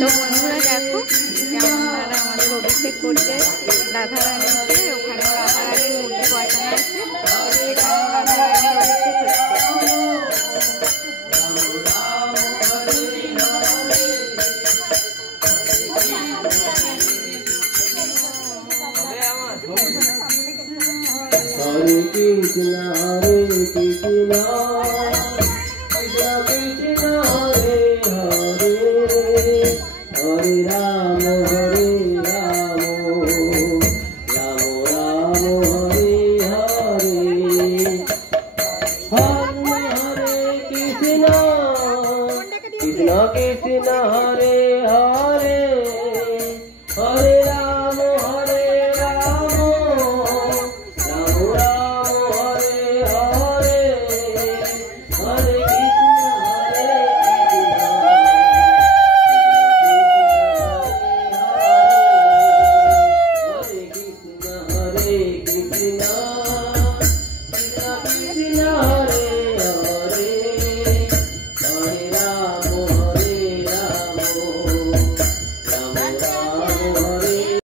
তো বন্ধুরা দেখো কেমন দাদা আমাদের অভিষেক করছে রাধারানীকে। ওখানে রাধারানীর মূর্তি বসানো আছে, এখানে রাধারানীর অভিষেক হচ্ছে। हरे कृष्ण हरे कृष्ण कृष्ण कृष्ण हरे हरे हरे राम राम राम हरे हरे हरे कृष्ण कृष्ण कृष्ण हरे हरे हरे राम Hare